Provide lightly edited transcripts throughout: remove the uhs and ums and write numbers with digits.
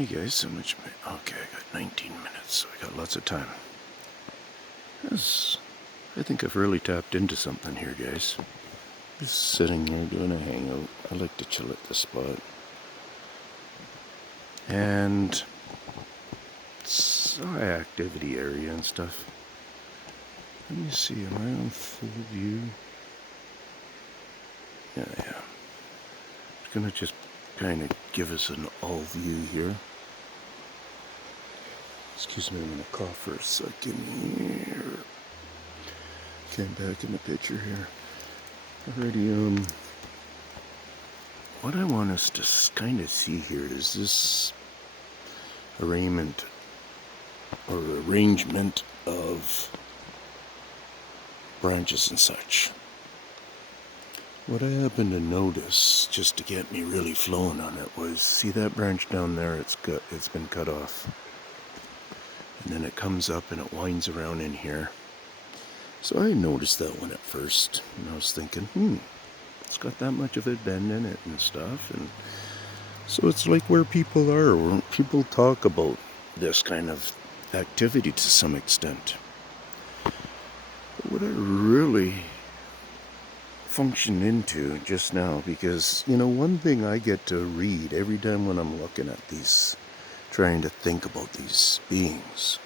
Hey guys, how much? Okay, I got 19 minutes, so I got lots of time. I think I've really tapped into something here, guys. Just sitting here doing a hangout. I like to chill at this spot. And it's high activity area and stuff. Let me see, am I on full view? Yeah. It's gonna just kind of give us an all view here. Excuse me, I'm gonna cough for a second here. Came back in the picture here. Alrighty, what I want us to kind of see here is this arrangement of branches and such. What I happened to notice, just to get me really flowing on it, was see that branch down there? It's been cut off, and then it comes up and it winds around in here. So I noticed that one at first, and I was thinking, it's got that much of a bend in it and stuff, and so it's like where people are, where people talk about this kind of activity to some extent. But what I really function into just now, because one thing I get to read every time when I'm looking at these, trying to think about these beings,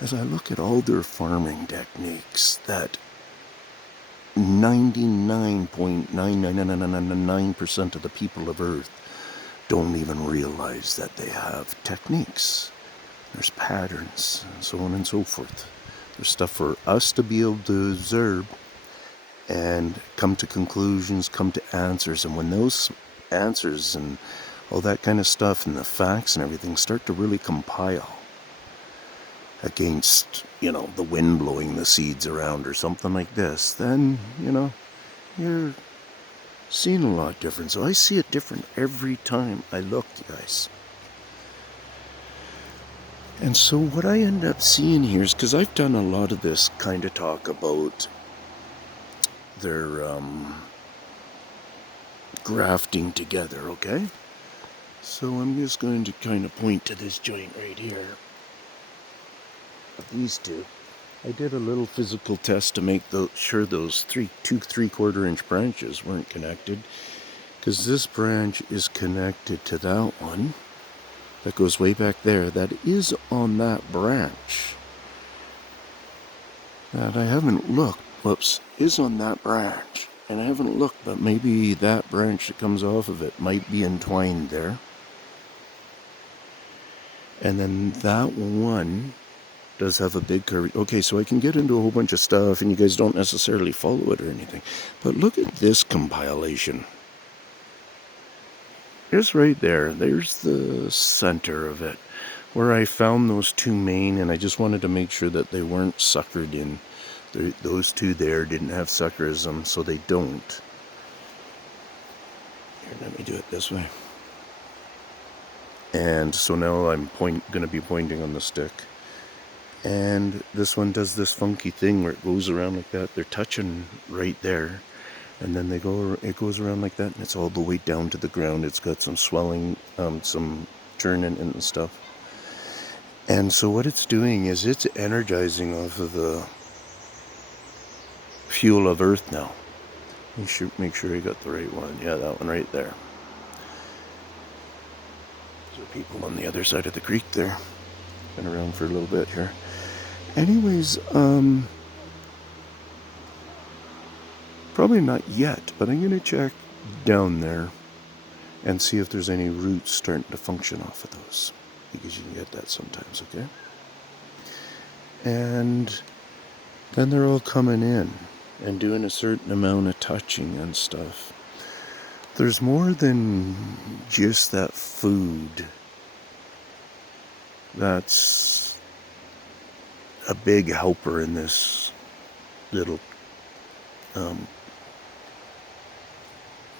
as I look at all their farming techniques that 99.99999% of the people of Earth don't even realize that they have techniques. There's patterns, and so on and so forth. There's stuff for us to be able to observe and come to conclusions, come to answers. And when those answers and all that kind of stuff and the facts and everything start to really compile against, the wind blowing the seeds around or something like this, then, you're seeing a lot different. So I see it different every time I look, guys. And so what I end up seeing here is, because I've done a lot of this kind of talk about their grafting together, okay? So I'm just going to kind of point to this joint right here. These two. I did a little physical test to make sure those 2 3/4 inch branches weren't connected, because this branch is connected to that one that goes way back there, that is on that branch that I haven't looked, is on that branch, and I haven't looked, but maybe that branch that comes off of it might be entwined there. And then that one does have a big curve. Okay, so I can get into a whole bunch of stuff, and you guys don't necessarily follow it or anything. But look at this compilation. It's right there. There's the center of it, where I found those two main, and I just wanted to make sure that they weren't suckered in. Those two there didn't have suckerism, so they don't. Here, let me do it this way. And so now I'm going to be pointing on the stick. And this one does this funky thing where it goes around like that. They're touching right there, and then it goes around like that, and it's all the way down to the ground. It's got some swelling, some churning and stuff. And so what it's doing is it's energizing off of the fuel of Earth now. You should make sure you got the right one. Yeah, that one right there. There's people on the other side of the creek there. Been around for a little bit here. Anyways, probably not yet, but I'm going to check down there and see if there's any roots starting to function off of those, because you can get that sometimes, okay? And then they're all coming in and doing a certain amount of touching and stuff. There's more than just that food that's a big helper in this little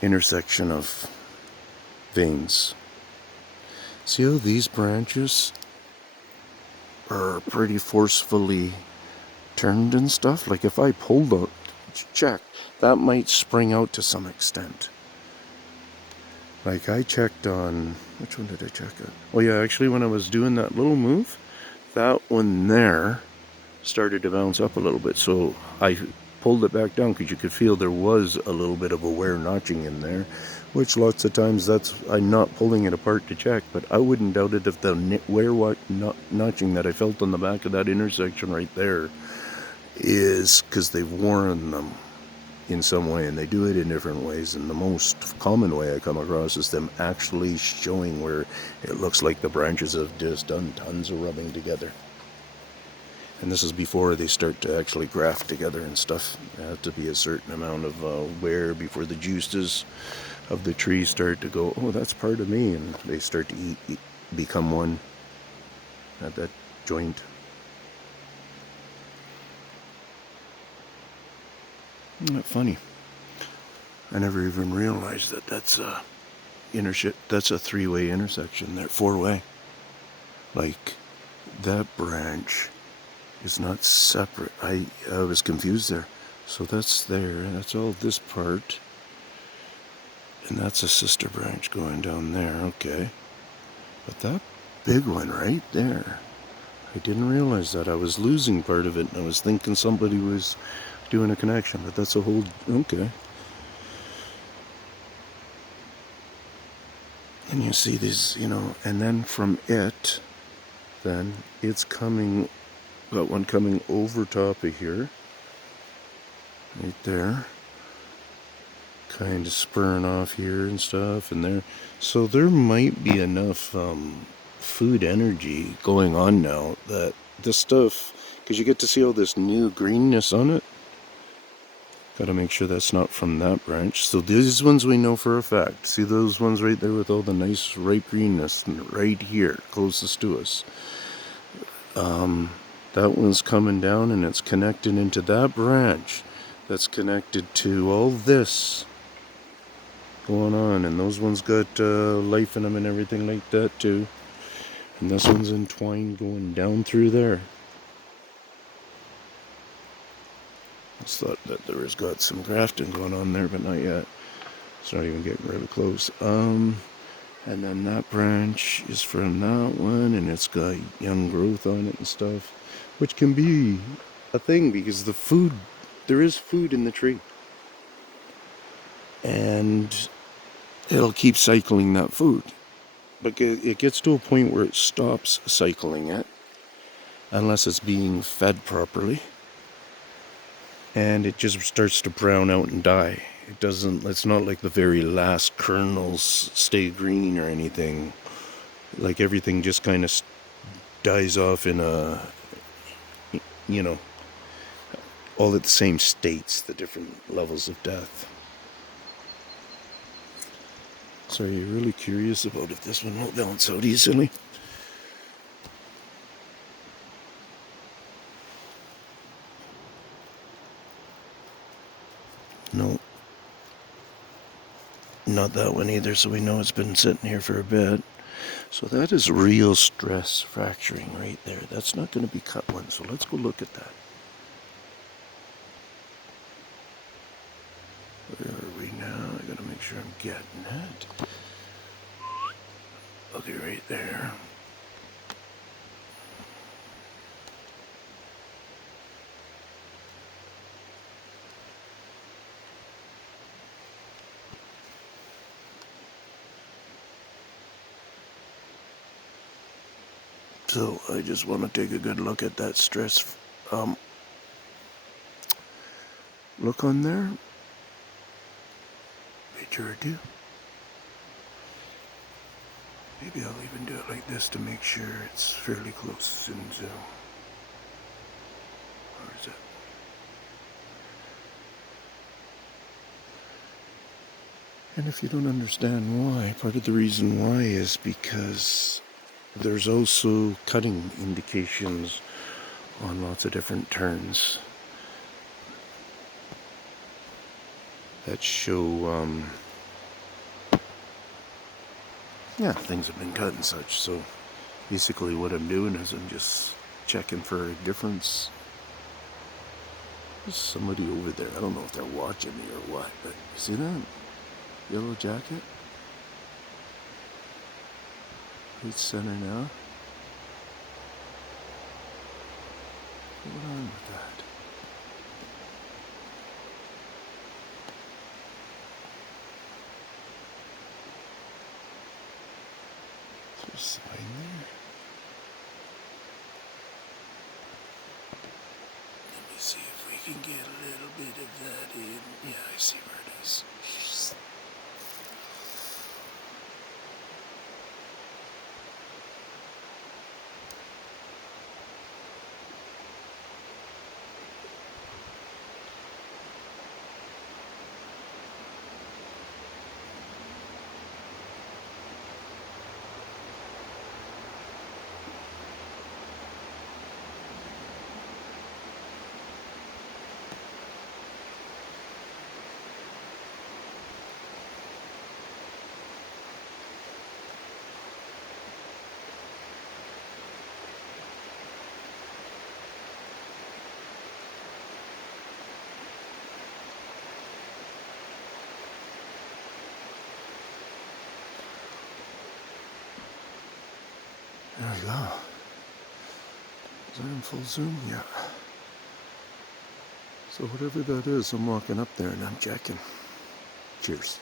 intersection of veins. See how these branches are pretty forcefully turned and stuff? Like if I pulled out, check, that might spring out to some extent. Like I checked on, which one did I check on? Oh yeah, actually when I was doing that little move, that one there started to bounce up a little bit. So I pulled it back down because you could feel there was a little bit of a wear notching in there, which lots of times I'm not pulling it apart to check, but I wouldn't doubt it if the wear notching that I felt on the back of that intersection right there is because they've worn them in some way, and they do it in different ways, and the most common way I come across is them actually showing where it looks like the branches have just done tons of rubbing together. And this is before they start to actually graft together and stuff. There has to be a certain amount of wear before the juices of the tree start to go, oh, that's part of me, and they start to become one at that joint. Isn't that funny? I never even realized that that's a three-way intersection there, four-way. Like, that branch is not separate. I was confused there. So that's there, that's all this part. And that's a sister branch going down there, okay. But that big one right there, I didn't realize that. I was losing part of it, and I was thinking somebody was doing a connection, but that's a whole, okay. And you see these, and then from it, then it's coming, got one coming over top of here, right there, kind of spurring off here and stuff, and there. So there might be enough food energy going on now that this stuff, because you get to see all this new greenness on it. Got to make sure that's not from that branch. So these ones we know for a fact. See those ones right there with all the nice ripe greenness right here, closest to us. That one's coming down and it's connected into that branch that's connected to all this going on. And those ones got life in them and everything like that too. And this one's entwined going down through there. I just thought that there was got some grafting going on there, but not yet. It's not even getting really close. And then that branch is from that one, and it's got young growth on it and stuff, which can be a thing because there is food in the tree. And it'll keep cycling that food. But it gets to a point where it stops cycling it, unless it's being fed properly. And it just starts to brown out and die. It's not like the very last kernels stay green or anything. Like everything just kind of dies off in all at the same states, the different levels of death. So are you really curious about if this one won't balance out easily? No. Not that one either, so we know it's been sitting here for a bit. So that is real stress fracturing right there. That's not going to be cut one, so let's go look at that. Where are we now? I gotta make sure I'm getting it. Okay, right there. So I just want to take a good look at that stress look on there. Picture or two. Maybe I'll even do it like this to make sure it's fairly close in zoom. Where is it? And if you don't understand why, part of the reason why is because there's also cutting indications on lots of different turns that show, things have been cut and such. So basically what I'm doing is I'm just checking for a difference. There's somebody over there. I don't know if they're watching me or what, but you see that? Yellow jacket? Dead center now. What's going on with that? Is there a sign there? Let me see if we can get a little bit of that in. Yeah, I see where it is. There we go. Is that in full zoom? Yeah. So whatever that is, I'm walking up there and I'm checking. Cheers.